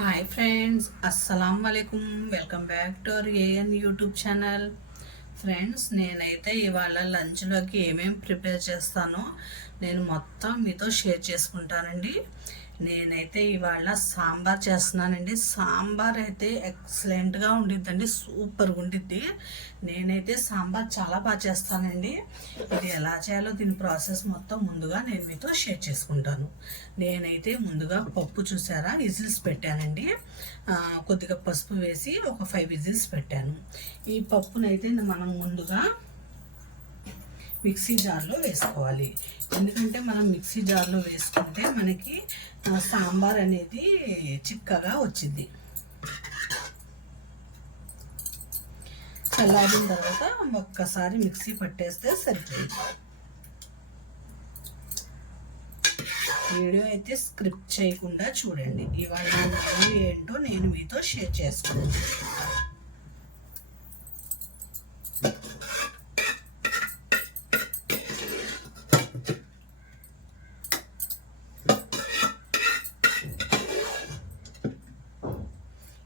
Hi friends అస్సలం వలైకుమ్ welcome back to our AN YouTube channel. Friends నేనైతే ఇవాళ లంచ్లోకి ఏమేమి ప్రిపేర్ చేస్తానో నేను మొత్తం మీతో షేర్ చేసుకుంటానండి. నేనైతే ఇవాళ సాంబార్ చేస్తున్నానండి. సాంబార్ అయితే ఎక్సలెంట్గా ఉండిద్దండి సూపర్గా ఉండిద్ది. నేనైతే సాంబార్ చాలా బాగా చేస్తానండి. ఇది ఎలా చేయాలో దీని ప్రాసెస్ మొత్తం ముందుగా నేను మీతో షేర్ చేసుకుంటాను. నేనైతే ముందుగా పప్పు చూసారా విజిల్స్ పెట్టానండి. కొద్దిగా పసుపు వేసి ఒక ఫైవ్ విజిల్స్ పెట్టాను. ఈ పప్పునైతే మనం ముందుగా మిక్సీ జార్లో వేసుకోవాలి. ఎందుకంటే మనం మిక్సీ జార్లో వేసుకుంటే మనకి సాంబార్ అనేది చిక్కగా వచ్చింది. చల్లారిన తర్వాత ఒక్కసారి మిక్సీ పట్టేస్తే సరిపోయింది. వీడియో అయితే స్క్రిప్ట్ చేయకుండా చూడండి. ఇవాళ ఏంటో నేను మీతో షేర్ చేసుకుంటాను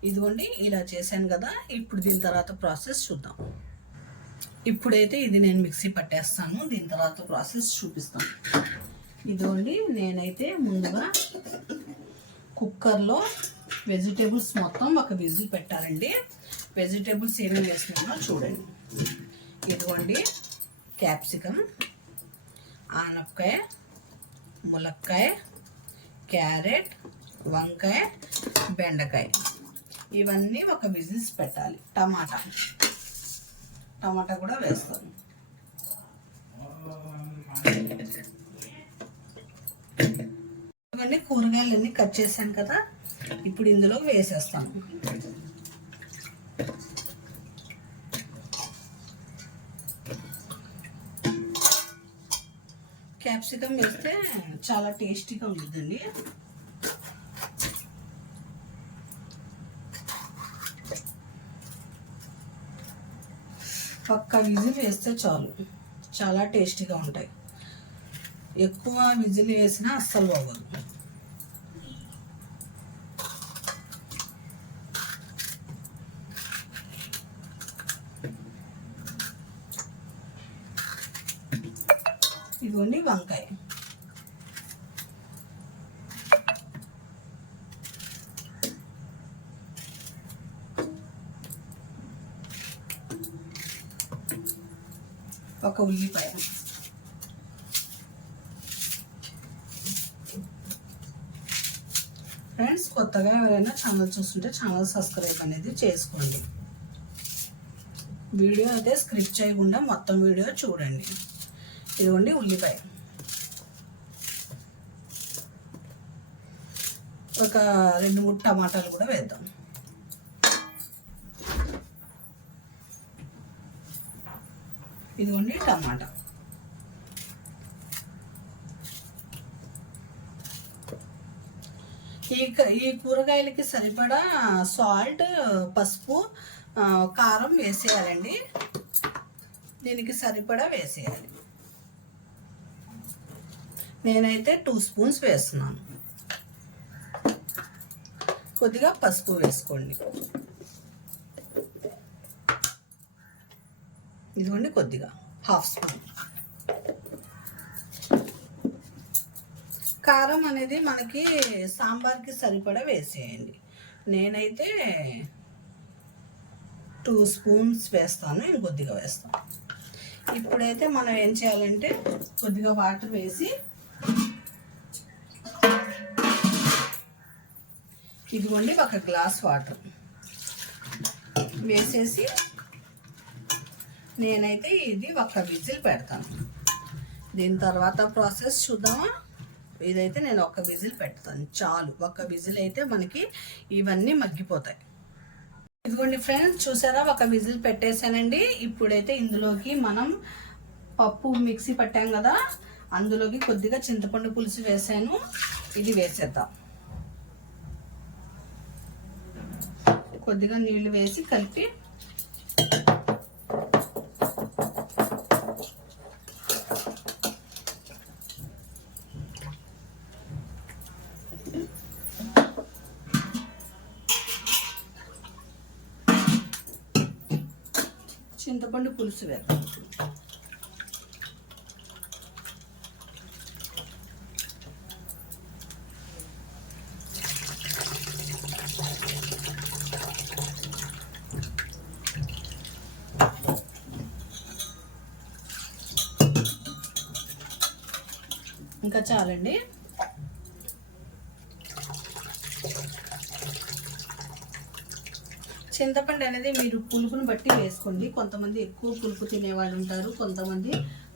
ఇదిగోండి ఇలా చేశాను కదా ఇప్పుడు దీని తర్వాత ప్రాసెస్ చూద్దాం. ఇప్పుడైతే ఇది నేను మిక్సీ పట్టేస్తాను దీని తర్వాత ప్రాసెస్ చూపిస్తాను. ఇదిగోండి నేనైతే ముందుగా కుక్కర్లో వెజిటేబుల్స్ మొత్తం ఒక విజిల్ పెట్టాలండి. వెజిటేబుల్స్ ఏమేమి వేస్తున్నామో చూడండి. ఇదిగోండి క్యాప్సికమ్ ఆనపకాయ ములక్కాయ క్యారెట్ వంకాయ బెండకాయ. ఇవన్నీ ఒక విజిల్స్ పెట్టాలి. టమాటా. టమాటా కూడా వేస్తాను. ఇవన్నీ కూరగాయలన్నీ కట్ చేశాను కదా ఇప్పుడు ఇందులో వేసేస్తాను. క్యాప్సికమ్ వేస్తే చాలా టేస్టీగా ఉంటుందండి. పక్క విజిల్ వేస్తే చాలు. చాలా టేస్టీగా ఉంటాయి. ఎక్కువ విజిల్ వేసినా అస్సలు బాగోదు ఇదిగోండి వంకాయ ఒక ఉల్లిపాయ. ఫ్రెండ్స్ కొత్తగా ఎవరైనా ఛానల్ చూస్తుంటే ఛానల్ సబ్స్క్రైబ్ అనేది చేసుకోండి. వీడియో అయితే స్క్రిప్ట్ చేయకుండా మొత్తం వీడియో చూడండి. ఇదిగోండి ఉల్లిపాయ. ఒక రెండు మూడు టమాటాలు కూడా వేద్దాం. ఇదిగోండి టమాటా. ఈ క- ఈ కూరగాయలకి సరిపడా సాల్ట్ పసుపు కారం వేసేయాలండి. దీనికి సరిపడా వేసేయాలి. నేనైతే టూ స్పూన్స్ వేస్తున్నాను. కొద్దిగా పసుపు వేసుకోండి. ఇదిగోండి కొద్దిగా హాఫ్ స్పూన్. కారం అనేది మనకి సాంబార్కి సరిపడా వేసేయండి. నేనైతే టూ స్పూన్స్ వేస్తాను ఇంకొద్దిగా వేస్తాను. ఇప్పుడైతే మనం ఏం చేయాలంటే కొద్దిగా వాటర్ వేసి ఇదిగోండి ఒక గ్లాస్ వాటర్ వేసేసి నేనైతే ఇది ఒక విజిల్ పెడతాను. దీని తర్వాత ప్రాసెస్ చూద్దామా? ఇదైతే నేను ఒక విజిల్ పెడతాను. చాలు. ఒక విజిల్ అయితే మనకి ఇవన్నీ మగ్గిపోతాయి. ఇదిగోండి ఫ్రెండ్స్ చూసారా? ఒక విజిల్ పెట్టేశానండి. ఇప్పుడైతే ఇందులోకి మనం పప్పు మిక్సీ పట్టాం కదా? అందులోకి కొద్దిగా చింతపండు పులుసు వేసాను. ఇది వేసేద్దాం. కొద్దిగా నీళ్ళు వేసి కలిపి చింతపండు పులుసు వేద్దాం. ఇంకా చాలండి. చింతపండు అనేది మీరు పులుపుని బట్టి వేసుకోండి. కొంతమంది ఎక్కువ పులుపు తినేవాళ్ళు ఉంటారు కొంతమంది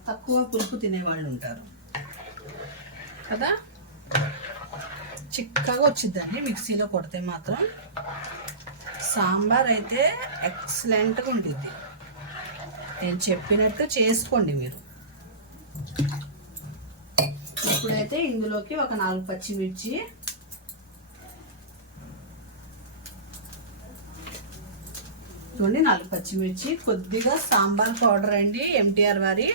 తక్కువ పులుపు తినేవాళ్ళు ఉంటారు. కదా? చిక్కగా వచ్చిందండి మిక్సీలో కొడితే మాత్రం. సాంబార్ అయితే ఎక్సలెంట్గా ఉంటుంది నేను చెప్పినట్టు చేసుకోండి మీరు. ఇప్పుడైతే ఇందులోకి ఒక నాలుగు పచ్చిమిర్చి చూడండి నాలుగు పచ్చిమిర్చి కొద్దిగా సాంబార్ పౌడర్ అండి ఎంటీఆర్ వారి.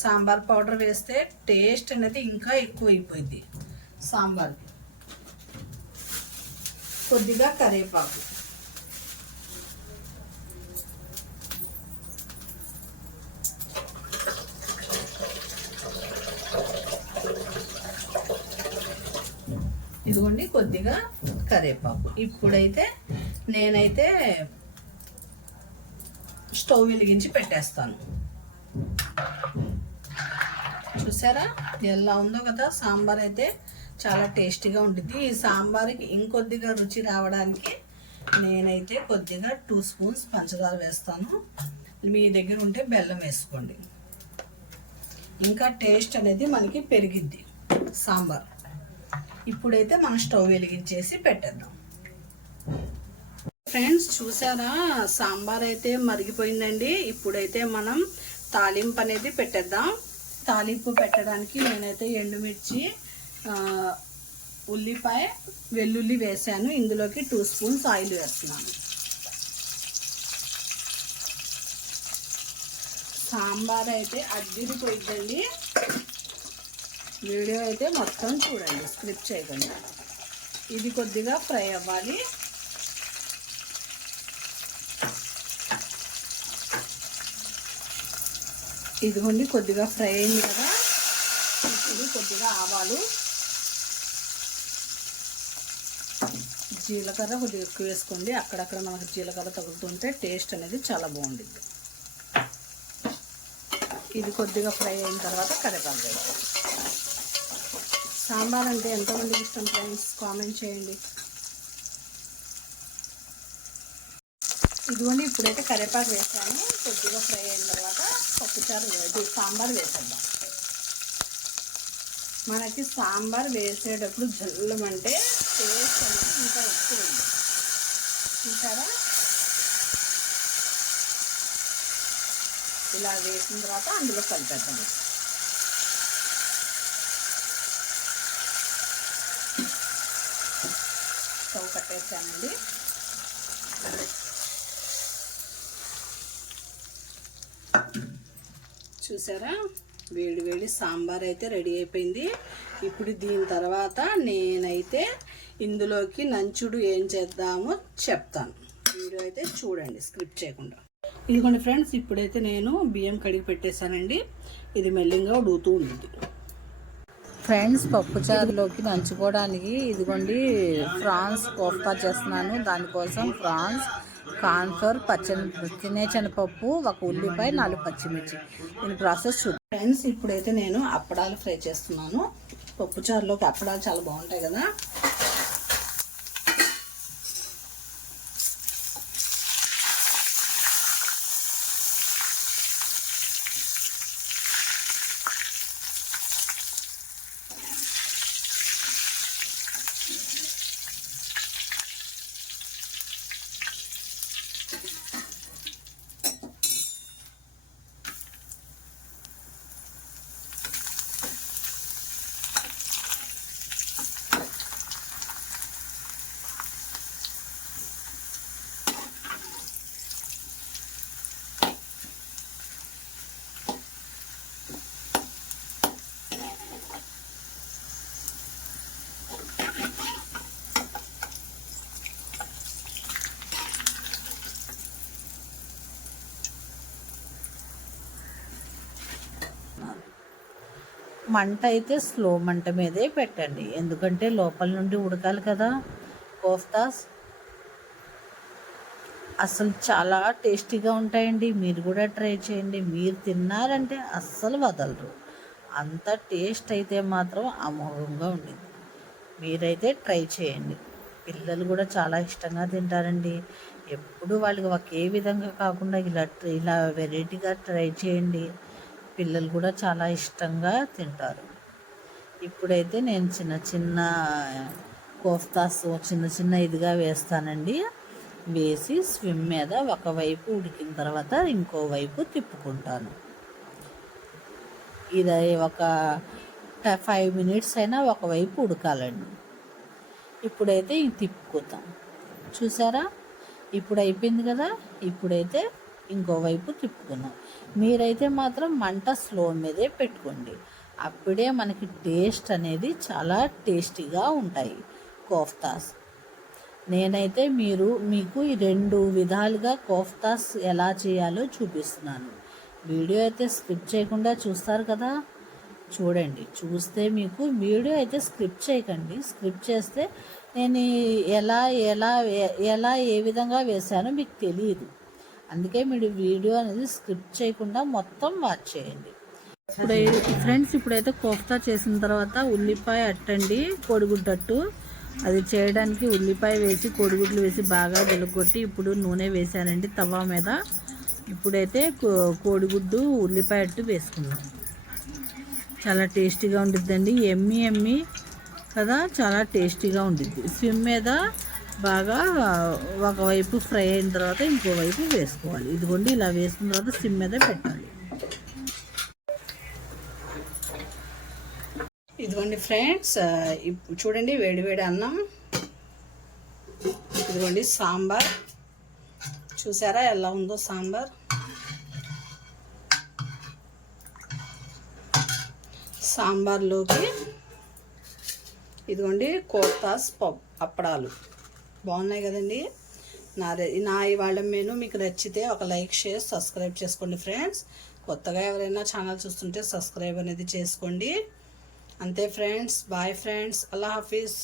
సాంబార్ పౌడర్ వేస్తే టేస్ట్ అనేది ఇంకా ఎక్కువ అయిపోయింది సాంబార్. కొద్దిగా కరివేపాకు. ఇదిగోండి కొద్దిగా కరివేపాకు. ఇప్పుడైతే నేనైతే స్టవ్ వెలిగించి పెట్టేస్తాను. చూసారా? ఎలా ఉందో కదా? సాంబార్ అయితే చాలా టేస్టీగా ఉంటుంది ఈ సాంబార్కి ఇంకొద్దిగా రుచి రావడానికి నేనైతే కొద్దిగా టూ స్పూన్స్ పంచదార వేస్తాను. మీ దగ్గర ఉంటే బెల్లం వేసుకోండి. ఇంకా టేస్ట్ అనేది మనకి పెరిగిద్ది సాంబార్. ఇప్పుడైతే మనం స్టవ్ వెలిగించేసి పెట్టేద్దాం. ఫ్రెండ్స్ చూసారా? సాంబార్ అయితే మరిగిపోయిందండి. ఇప్పుడైతే మనం తాలింపు అనేది పెట్టేద్దాం. తాలింపు పెట్టడానికి నేనైతే ఎండుమిర్చి ఉల్లిపాయ వెల్లుల్లి వేసాను. ఇందులోకి టూ స్పూన్స్ ఆయిల్ వేస్తున్నాను. సాంబార్ అయితే అడ్డిరిపోయిద్దండి వీడియో అయితే మొత్తం చూడండి. స్క్రిప్ట్ చేయకుండా. ఇది కొద్దిగా ఫ్రై అవ్వాలి. ఇదిగోండి కొద్దిగా ఫ్రై అయింది కదా. ఇప్పుడు కొద్దిగా ఆవాలు జీలకర్ర కొద్దిగా ఎక్కువ వేసుకోండి. అక్కడక్కడ మనకు జీలకర్ర తగులుతుంటే టేస్ట్ అనేది చాలా బాగుంటుంది. ఇది కొద్దిగా ఫ్రై అయిన తర్వాత కరివేపాకు వేసుకోండి. సాంబార్ అంటే ఎంతమందికి ఇష్టం ఫ్రెండ్స్? కామెంట్ చేయండి. ఇదిగోండి ఇప్పుడైతే కరివేపాకు వేసాను. కొద్దిగా ఫ్రై అయిన తర్వాత పప్పుచారు ఇది సాంబార్ వేసేద్దాం. మనకి సాంబార్ వేసేటప్పుడు జల్లమంటే టేస్ట్ అనేది ఇంకా ఎక్కువ ఉంది. చూసారా? ఇలా వేసిన తర్వాత అందులో కలిపేద్దాం. స్టవ్ కట్టేసానండి చూసారా? వేడి వేడి సాంబార్ అయితే రెడీ అయిపోయింది. ఇప్పుడు దీని తర్వాత నేనైతే ఇందులోకి నంచుడు ఏం చేద్దామో చెప్తాను. వీడియో అయితే చూడండి స్క్రిప్ట్ చేయకుండా. ఇదిగోండి ఫ్రెండ్స్ ఇప్పుడైతే నేను బియ్యం కడిగి పెట్టేశానండి. ఇది మెల్లింగా ఉడుగుతూ ఉంది ఫ్రెండ్స్ పప్పుచారులోకి నంచుకోవడానికి ఇదిగోండి ఫ్రాన్స్ కోఫ్తా చేస్తున్నాను. దానికోసం ఫ్రాన్స్ కార్న్ఫ్లోర్ పచ్చని తినే శనగపప్పు ఒక ఉల్లిపాయ నాలుగు పచ్చిమిర్చి. దీని ప్రాసెస్ చూడండి ఫ్రెండ్స్ ఇప్పుడైతే నేను అప్పడాలు ఫ్రై చేస్తున్నాను. పప్పుచారులోకి అప్పడాలు చాలా బాగుంటాయి కదా. మంట అయితే స్లో మంట మీదే పెట్టండి. ఎందుకంటే లోపల నుండి ఉడకాలి కదా. కోఫ్తాస్. అసలు చాలా టేస్టీగా ఉంటాయండి. మీరు కూడా ట్రై చేయండి. మీరు తిన్నారంటే అస్సలు వదలరు. అంత టేస్ట్ అయితే మాత్రం అమోఘంగా ఉండింది. మీరైతే ట్రై చేయండి. పిల్లలు కూడా చాలా ఇష్టంగా తింటారండి. ఎప్పుడు వాళ్ళకి ఒకే విధంగా కాకుండా ఇలా ఇలా వెరైటీగా ట్రై చేయండి. పిల్లలు కూడా చాలా ఇష్టంగా తింటారు. ఇప్పుడైతే నేను చిన్న చిన్న కోఫ్తాస్ చిన్న చిన్న ఇదిగా వేస్తానండి. వేసి స్విమ్ మీద ఒకవైపు ఉడికిన తర్వాత ఇంకో వైపు తిప్పుకుంటాను. ఇది ఒక ఫైవ్ మినిట్స్ అయినా ఒకవైపు ఉడకాలండి. ఇప్పుడైతే ఇంక తిప్పుకుందాం చూసారా? ఇప్పుడు అయిపోయింది కదా? ఇప్పుడైతే ఇంకోవైపు తిప్పుకుందాం మీరైతే మాత్రం మంట స్లో మీదే పెట్టుకోండి. అప్పుడే మనకి టేస్ట్ అనేది చాలా టేస్టీగా ఉంటాయి. కోఫ్తాస్. నేనైతే మీరు మీకు ఈ రెండు విధాలుగా కోఫ్తాస్ ఎలా చేయాలో చూపిస్తున్నాను. వీడియో అయితే స్కిప్ చేయకుండా చూస్తారు కదా? చూడండి. చూస్తే మీకు వీడియో అయితే స్క్రిప్ట్ చేయకండి. స్క్రిప్ట్ చేస్తే నేను ఎలా ఎలా ఎలా ఏ విధంగా వేశానో మీకు తెలియదు. అందుకే మీరు వీడియో అనేది స్క్రిప్ట్ చేయకుండా మొత్తం వాచ్ చేయండి. ఇప్పుడు ఫ్రెండ్స్ ఇప్పుడైతే కోఫ్తా చేసిన తర్వాత ఉల్లిపాయ అట్టండి కోడిగుడ్డట్టు అది చేయడానికి ఉల్లిపాయ వేసి కోడిగుడ్లు వేసి బాగా వెలుగొట్టి ఇప్పుడు నూనె వేసానండి తవా మీద. ఇప్పుడైతే కోడిగుడ్డు ఉల్లిపాయ అట్టు వేసుకున్నాం చాలా టేస్టీగా ఉండిద్దండి ఎమ్మి ఎమ్మి కదా చాలా టేస్టీగా ఉండిద్ది. స్విమ్ మీద బాగా ఒకవైపు ఫ్రై అయిన తర్వాత ఇంకోవైపు వేసుకోవాలి. ఇదిగోండి ఇలా వేసుకున్న తర్వాత సిమ్ మీద పెట్టాలి. ఇదిగోండి ఫ్రెండ్స్ చూడండి వేడి వేడి అన్నం. ఇదిగోండి సాంబార్. చూసారా ఎలా ఉందో సాంబార్? సాంబార్లోకి ఇదిగోండి కోతాస్ పప్ అప్పడాలు. బాగున్నాయి కదండి. నా నా ఇవాళ మెను మీకు నచ్చితే ఒక లైక్ షేర్ సబ్స్క్రైబ్ చేసుకోండి ఫ్రెండ్స్. కొత్తగా ఎవరైనా ఛానల్ చూస్తుంటే సబ్స్క్రైబ్ అనేది చేసుకోండి. అంతే ఫ్రెండ్స్. Bye friends. అల్లా హాఫీజ్